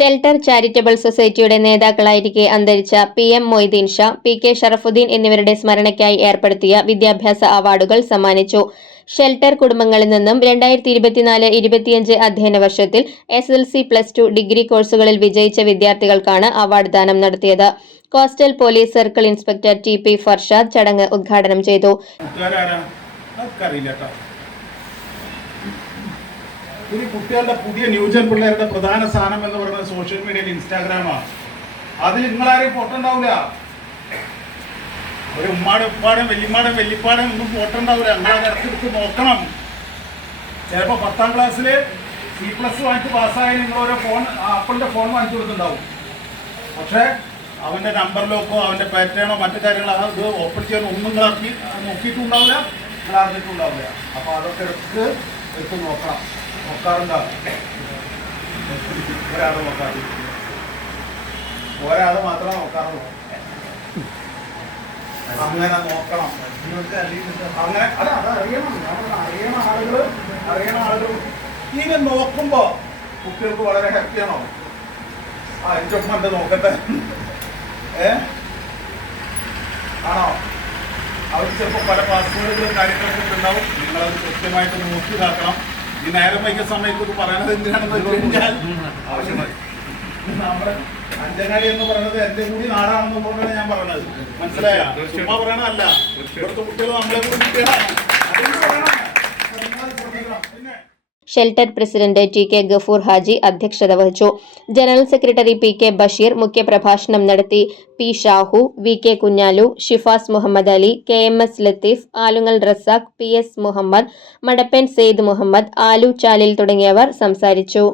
Shelter charitable സൊസൈറ്റിയുടെ നേതാക്കളായിരിക്കെ അന്തരിച്ച PM Moideen Shah, PK Sharafuddin എന്നിവരുടെ സ്മരണയ്ക്കായി ഏർപ്പെടുത്തിയ വിദ്യാഭ്യാസ അവാർഡുകൾ സമ്മാനിച്ചു. ഷെൽട്ടർ കുടുംബങ്ങളിൽ നിന്നും 2024-25 അധ്യയന വർഷത്തിൽ SSLC+2 ഡിഗ്രി കോഴ്സുകളിൽ വിജയിച്ച വിദ്യാർത്ഥികൾക്കാണ് അവാർഡ് ദാനം നടത്തിയത്. Coastal police circle inspector TP Farshad ചടങ്ങ് ഉദ്ഘാടനം ചെയ്തു. ഇനി കുട്ടികളുടെ പുതിയ ന്യൂജൻ പിള്ളേരുടെ പ്രധാന സ്ഥാനം എന്ന് പറയുന്നത് സോഷ്യൽ മീഡിയയിൽ ഇൻസ്റ്റാഗ്രാമാണ്. അതിൽ നിങ്ങളാരെയും ഫോട്ടോ ഉണ്ടാവില്ല. ഒരു ഉപ്പാടും വെല്ലിപ്പാടും ഒന്നും ഫോട്ടോ ഉണ്ടാവില്ല. നിങ്ങളത് ഇടയ്ക്കെടുത്ത് നോക്കണം. ചിലപ്പോൾ 10ാം ക്ലാസ്സിൽ C+ വാങ്ങിച്ച് പാസ്സായി നിങ്ങളോരോ ഫോൺ ആപ്പിളിൻ്റെ ഫോൺ വാങ്ങിച്ചു കൊടുത്തിട്ടുണ്ടാവും. പക്ഷേ അവൻ്റെ നമ്പർ ലോക്കോ അവൻ്റെ പാറ്റേണോ മറ്റു കാര്യങ്ങളോ അത് ഓപ്പൺ ചെയ്യാൻ ഒന്നും നിങ്ങളാക്കി നോക്കിയിട്ടുണ്ടാവില്ല, നിങ്ങൾ അറിഞ്ഞിട്ടുണ്ടാവില്ല. അപ്പോൾ അതൊക്കെ എടുത്ത് നോക്കണം. നോക്കാറുണ്ടാവും. ഒരാള് മാത്രമേ നോക്കാറുള്ളൂ. അങ്ങനെ നോക്കണം. അങ്ങനെ അറിയണ ആളുകൾ ഇങ്ങനെ നോക്കുമ്പോ കുട്ടികൾക്ക് വളരെ ഹാപ്പിയാണോ? എൻ്റെ ഒപ്പം ഉണ്ട് നോക്കട്ടെ, ആണോ? അവർ ചിലപ്പോൾ പല പാസ്വേഡുകളും കാര്യങ്ങളൊക്കെ ഉണ്ടാവും. നിങ്ങളത് കൃത്യമായിട്ട് നോക്കി ഇതാക്കണം. ഈ നേരം വൈകിയ സമയത്ത് പറയണത് എന്തിനാണെന്ന് വെച്ച് കഴിഞ്ഞാൽ ആവശ്യമായി നമ്മുടെ അഞ്ചങ്ങാടി എന്ന് പറയുന്നത് എന്റെ കൂടി നാടാണെന്ന് കൊണ്ടാണ് ഞാൻ പറയണത്. മനസ്സിലായ? ചുമ്മാ പറയണതല്ല. ഇവിടുത്തെ കുട്ടികൾ നമ്മളെ കൂടി കുട്ടികളാണ്. Shelter president TK Gafoor Haji അധ്യക്ഷത വഹിച്ചു. ജനറൽ സെക്രട്ടറി PK ബഷീർ മുഖ്യപ്രഭാഷണം നടത്തി. P Shahu, VK Kunhalu, Shifas Muhammad Ali, KMS Latheef, Alungal Razak, PS Muhammad, Madappan Syed Muhammad, aloo ചാലിൽ തുടങ്ങിയവർ സംസാരിച്ചു.